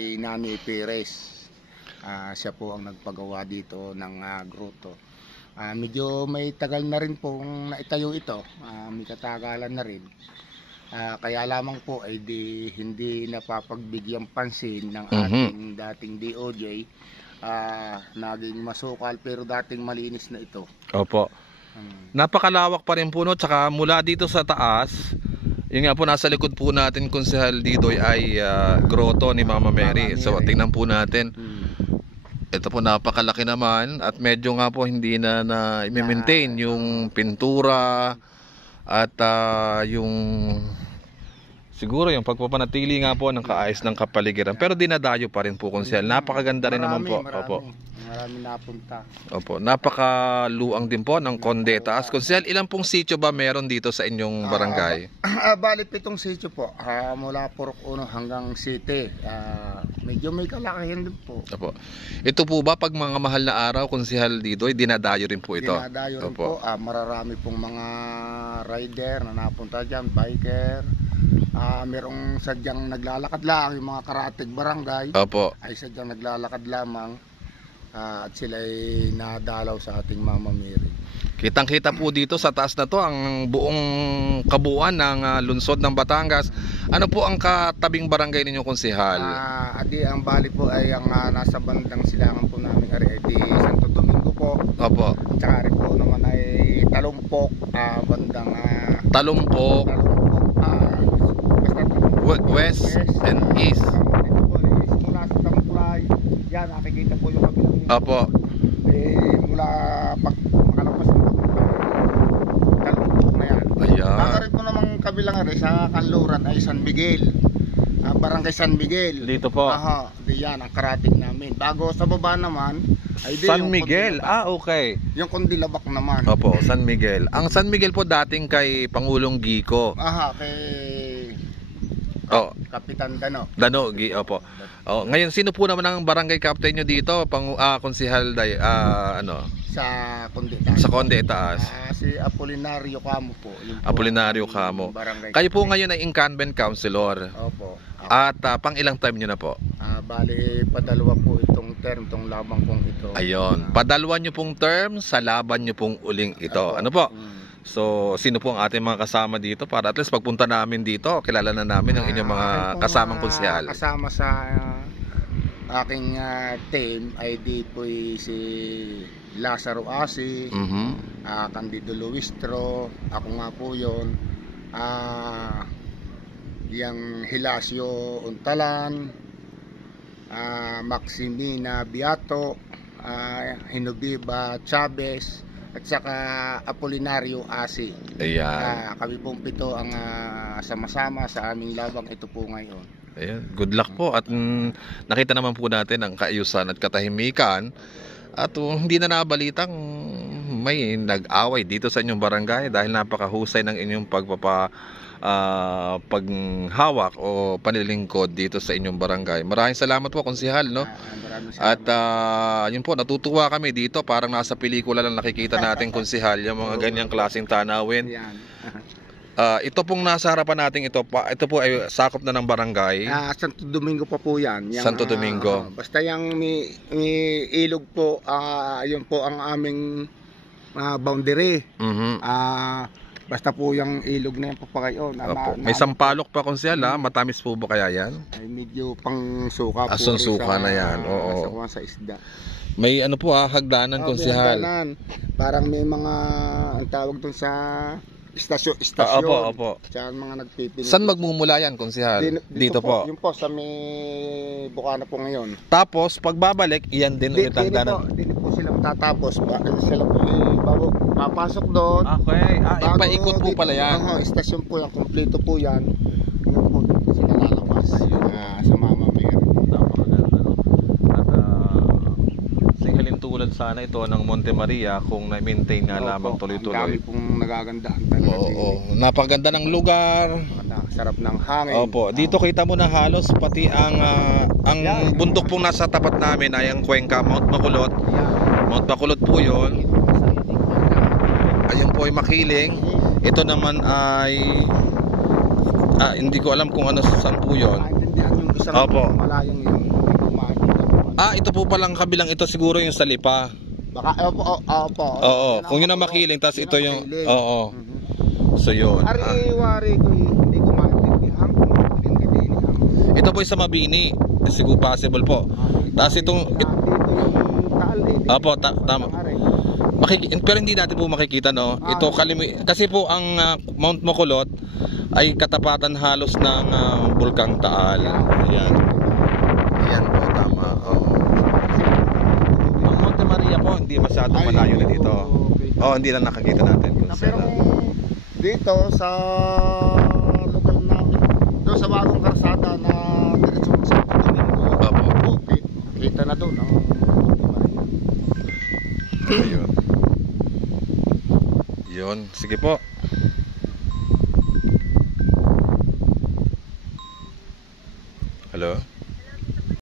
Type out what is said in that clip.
Nani Perez. Siya po ang nagpagawa dito ng grotto. Medyo may tagal na rin pong naitayo ito. May katagalan na rin. Kaya lamang po ay hindi napapagbigyang pansin ng ating dating DOJ. Naging masukal pero dating malinis na ito. Opo. Napakalawak pa rin po, no? Tsaka mula dito sa taas, yun nga po, nasa likod po natin, Konsehal Didoy, ay grotto ni Mama Mary. So tingnan po natin. Ito po, napakalaki naman at medyo nga po hindi na i-maintain yung pintura at yung siguro yung pagpapanatili nga po ng kaayos ng kapaligiran. Pero dinadayo pa rin po, Konsehal. Napakaganda rin naman po. Opo. Marami napunta. Opo, napakaluang din po ng Conde Taas. Konsehal, ilang pong sitio ba meron dito sa inyong barangay? Bali 7 sitio po. Mula Purok 1 hanggang 7. Medyo may kalakihan din po. Opo. Ito po ba pag mga mahal na araw, Konsehal Didoy, dinadayo rin po ito? Dinadayo rin po. Mararami pong mga rider na napunta dyan, biker. Merong sadyang naglalakad lang, yung mga karatig barangay. Opo. Ay sadyang naglalakad lamang. At sila ay nadalaw sa ating Mama Mary. Kitang-kita po dito sa taas na to ang buong kabuuan ng lungsod ng Batangas. Ano po ang katabing barangay ninyo, Konsehal? Ang bali po ay ang nasa bandang silangan po namin ay di Santo Domingo po. Opo. Tsaka rin po naman ay Talumpok, bandang Talumpok, West and East. Mula sa Tampuray, yan nakikita po yung kabilang. Opo. Mula makalabas ng Talumpok na yan. Ayan. Nakarin po namang kabilang sa Kanluran ay San Miguel. Barangay San Miguel. Dito po. Di yan ang karating namin. Bago sa baba naman ay San Miguel. Okay. Yung Kundilabak naman. Opo, San Miguel. Ang San Miguel po dating kay Pangulong Gico. Kay Kapitan Dano. Opo. Ngayon sino po naman ang barangay captain nyo dito? Konsehal Sa Conde Taas. Sa Conde Taas. Si Apolinario Camo po. Apolinario Camo. Kayo po ngayon ay incumbent councilor. Opo. At pang ilang term nyo na po? Bali, padalawa po itong term, itong labang kong ito. Ayun, padalawa nyo pong term sa laban nyo pong uling ito. Ano po? So, sino po ang ating mga kasama dito para at least pagpunta namin dito, kilala na namin ang inyong mga kasamang konsehal. Kasama sa aking team ay di po si Lazaro Asi, Candido Luistro, ako nga po yun, yung Hilasio Untalan, Maximina Biato, Hinubiba Chavez, at saka Apolinario Asi. Ayan. Kami pong 7 ang sama-sama sa aming labang ito po ngayon. Ayan. Good luck po. At nakita naman po natin ang kaayusan at katahimikan. At hindi na nabalitang may nag-away dito sa inyong barangay dahil napakahusay ng inyong paghawak o panlilingkod dito sa inyong barangay. Maraming salamat po, Konsehal, no? At yun po, natutuwa kami dito, parang nasa pelikula lang nakikita natin, Konsehal, yung mga ganyang klaseng tanawin. Ito pong nasa harapan natin, ito po ay sakop na ng barangay. Santo Domingo pa po yan. Santo Domingo. Basta yung may ilog po, yun po ang aming boundary. Basta po yung ilog na yan po pa kayo. May sampalok pa, Konsehal, matamis po ba kaya yan? Ay medyo pang suka po. Asong suka na yan, oo. Sa isda. May ano po hagdanan, Konsehal. Parang may mga, ang tawag dun sa istasyon. Opo. Saan mga nagpipili. Saan magmumula yan, Konsehal? Dito po. Yung po sa may Bukana po ngayon. Tapos pagbabalik, iyan din ulit hagdanan. Dito po sila matatapos. Sila po papasok doon. Okay. Ipaikot po pala yan. Istasyon po yan. Kompleto po yan. Yan po sila lalabas. Sa Mama Mary. Napakaganda, no? At singhalin tulad sana ito ng Monte Maria kung na-maintain nga lamang tuloy-tuloy. Ang dami pong nagagandaan talaga. Oo. Napakaganda ng lugar. Sarap ng hangin. Opo. Dito kita mo na halos pati ang bundok pong nasa tapat namin ay ang Cuenca, Mount Bacolod. Mount Bacolod po yun. Ayun po ay Makiling. Ito naman ay hindi ko alam kung ano saan po yun. Naintindihan yung isang Opo. malayong yun, hindi ko makikita. Ito po palang kabilang ito siguro yung sa Lipa. Baka, opo. Oo, kung yun ang makiling, tapos ito yung, oo. So yun. Ari-wari ko hindi ko maintindihan kung hindi ang. Ito po yung sa Mabini. Siguro possible po. Tapos itong, Dito yung taal eh. opo, tama. Pero hindi natin po makikita, no? Ito kasi po ang Mount Makulot ay katapatan halos ng Bulkang Taal. Ayan. Ayan po, tama. Oo. Ang Monte Maria po hindi masyadong malayo na dito. Hindi na nakakita natin kung Pero saan. dito sa lugar namin, doon sa bagong karsada na diretso sa Domingo. Opo. Kita na doon ang Ayun. Yun, sige po.